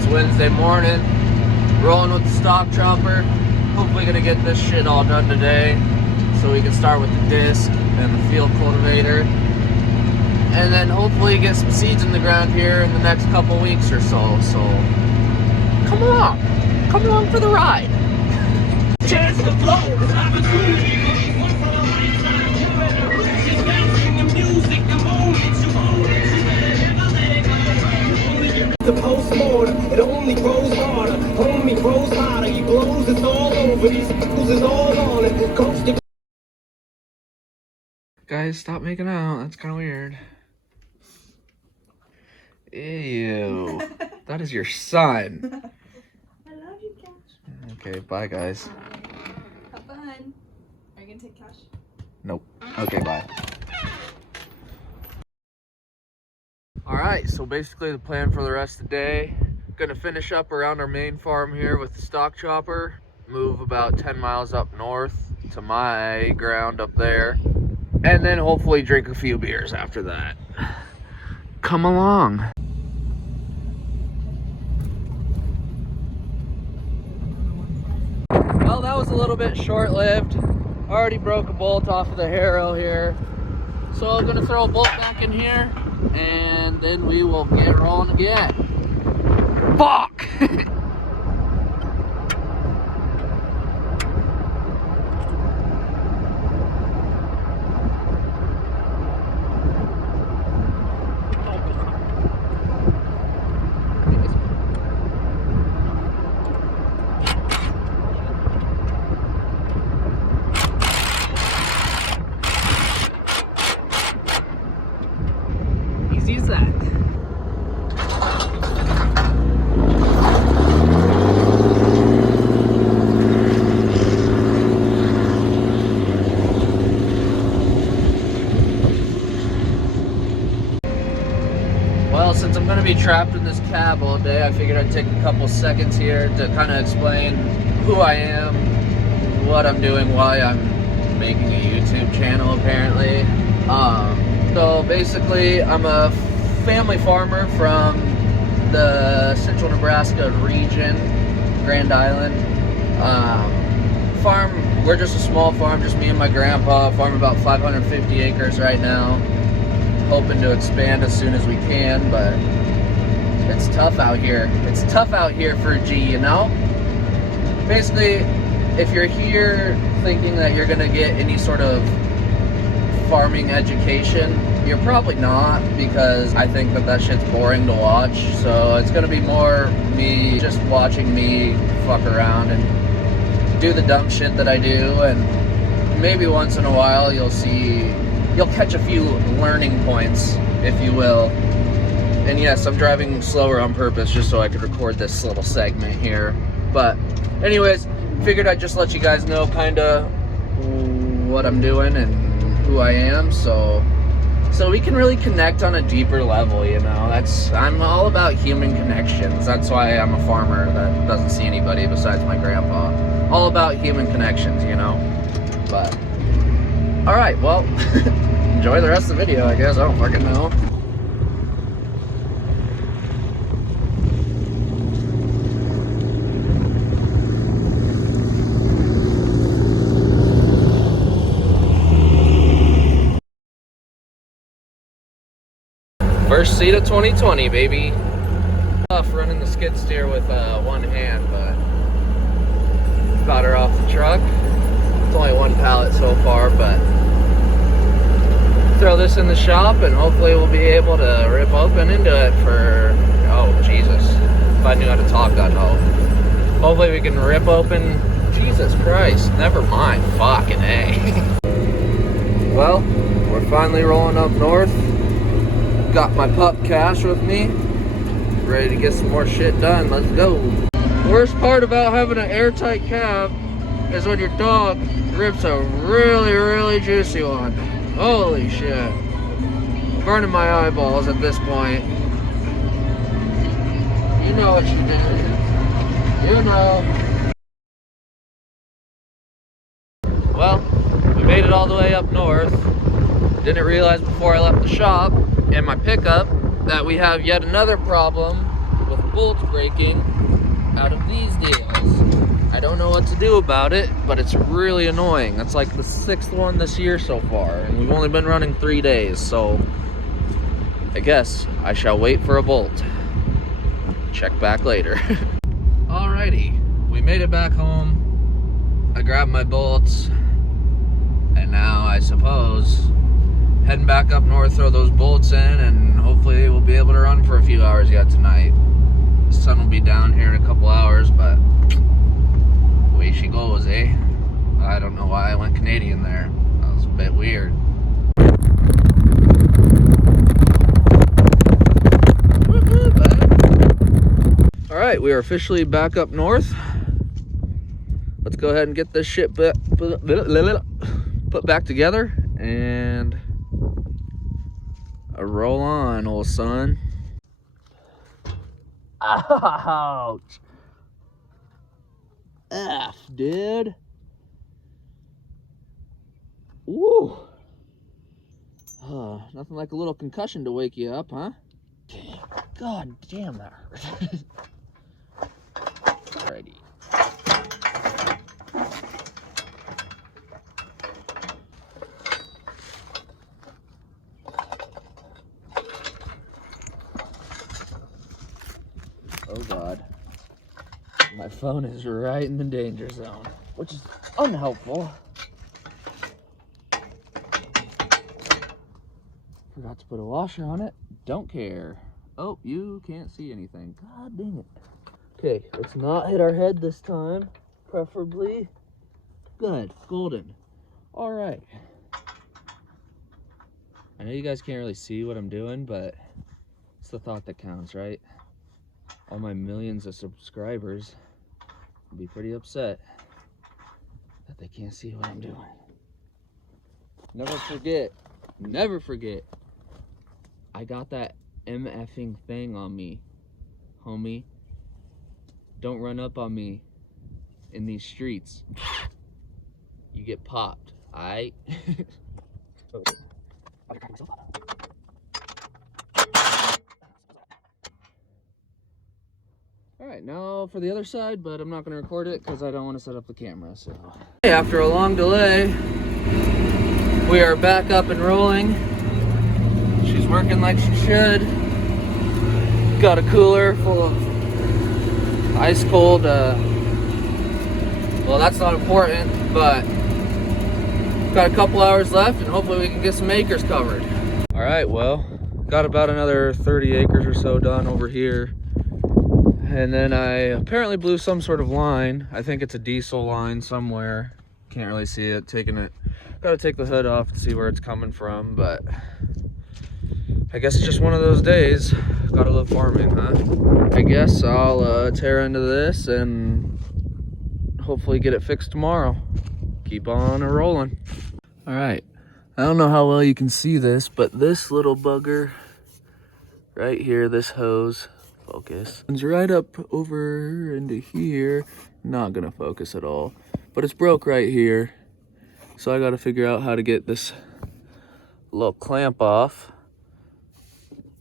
It's Wednesday morning, rolling with the stock chopper. Hopefully gonna get this shit all done today so we can start with the disc and the field cultivator. And then hopefully get some seeds in the ground here in the next couple weeks or so. So come along for the ride. Chance to flow, the postmortem, it only grows harder. Homie grows hotter, he blows, it's all over. These fools is all on it. Coast to... Guys, stop making out. That's kind of weird. Ew. That is your son. I love you, Cash. Okay, bye, guys. Have fun. Are you gonna take Cash? Nope. Okay, bye. Alright, so basically the plan for the rest of the day, gonna finish up around our main farm here with the stock chopper, move about 10 miles up north to my ground up there, and then hopefully drink a few beers after that. Come along. Well, that was a little bit short-lived. Already broke a bolt off of the harrow here. So I'm gonna throw a bolt back in here and then we will get rolling again. Fuck! Easy as that. Well, since I'm going to be trapped in this cab all day, I figured I'd take a couple seconds here to kind of explain who I am, what I'm doing, why I'm making a YouTube channel apparently. So basically, I'm a family farmer from the central Nebraska region, Grand Island. We're just a small farm, just me and my grandpa. Farm about 550 acres right now. Hoping to expand as soon as we can, but it's tough out here. It's tough out here for a G, you know? Basically, if you're here thinking that you're gonna get any sort of farming education, you're probably not, because I think that shit's boring to watch. So it's gonna be more me just watching me fuck around and do the dumb shit that I do, and maybe once in a while you'll catch a few learning points, if you will. And yes, I'm driving slower on purpose just so I could record this little segment here. But anyways, figured I'd just let you guys know kind of what I'm doing and who I am, so we can really connect on a deeper level, you know. I'm all about human connections. That's why I'm a farmer that doesn't see anybody besides my grandpa. All about human connections, you know. But all right, well, enjoy the rest of the video, I guess. I don't fucking know. First seat of 2020, baby. Tough running the skid steer with one hand, but got her off the truck. It's only one pallet so far, but throw this in the shop and hopefully we'll be able to rip open into it for, oh Jesus, if I knew how to talk I'd hope. Hopefully we can rip open, Jesus Christ, never mind, fucking A. Well, we're finally rolling up north. Got my pup Cash with me, ready to get some more shit done. Let's go. Worst part about having an airtight cab is when your dog rips a really, really juicy one. Holy shit. Burning my eyeballs at this point. You know what you did. You know. Well, we made it all the way up north. Didn't realize before I left the shop and my pickup that we have yet another problem with bolt keeps breaking out of these deals. I don't know what to do about it, but it's really annoying. It's like the 6th one this year so far, and we've only been running 3 days, so I guess I shall wait for a bolt. Check back later. Alrighty, we made it back home. I grabbed my bolts, and now I suppose heading back up north, throw those bolts in, and hopefully we'll be able to run for a few hours yet tonight. The sun will be down here in a couple hours, but away she goes, eh? I don't know why I went Canadian there. That was a bit weird. Alright, we are officially back up north. Let's go ahead and get this shit put back together and roll on, old son. Ouch! F, dude. Woo! Nothing like a little concussion to wake you up, huh? God damn, that hurt. Alrighty. Oh God. My phone is right in the danger zone, which is unhelpful. Forgot to put a washer on it. Don't care. Oh, you can't see anything. God dang it. Okay, let's not hit our head this time, preferably. Good, golden. All right. I know you guys can't really see what I'm doing, but it's the thought that counts, right? All my millions of subscribers will be pretty upset that they can't see what I'm doing. Never forget, I got that MFing thing on me, homie. Don't run up on me in these streets. You get popped, aight? Alright, now for the other side, but I'm not going to record it because I don't want to set up the camera. So, after a long delay, we are back up and rolling. She's working like she should. Got a cooler full of ice cold, well, that's not important, but got a couple hours left and hopefully we can get some acres covered. All right, well, got about another 30 acres or so done over here. And then I apparently blew some sort of line. I think it's a diesel line somewhere. Can't really see it, gotta take the hood off to see where it's coming from, but I guess it's just one of those days. Gotta love farming, huh? I guess I'll tear into this and hopefully get it fixed tomorrow. Keep on rolling. All right, I don't know how well you can see this, but this little bugger right here, this hose, focus, it's right up over into here. Not gonna focus at all, but it's broke right here. So I gotta figure out how to get this little clamp off,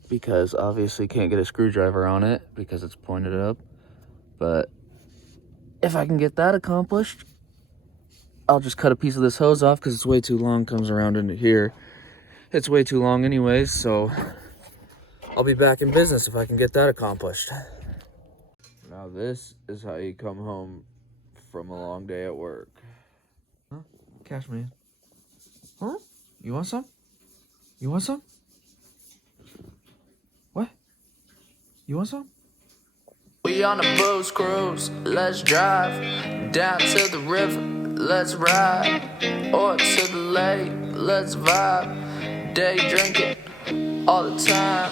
because obviously can't get a screwdriver on it because it's pointed up. But if I can get that accomplished, I'll just cut a piece of this hose off because it's way too long, comes around into here. It's way too long anyways, so I'll be back in business if I can get that accomplished. Now this is how you come home from a long day at work. Huh? Cash man. Huh? You want some? You want some? What? You want some? We on a booze cruise, let's drive down to the river, let's ride, or to the lake, let's vibe, day drinking all the time.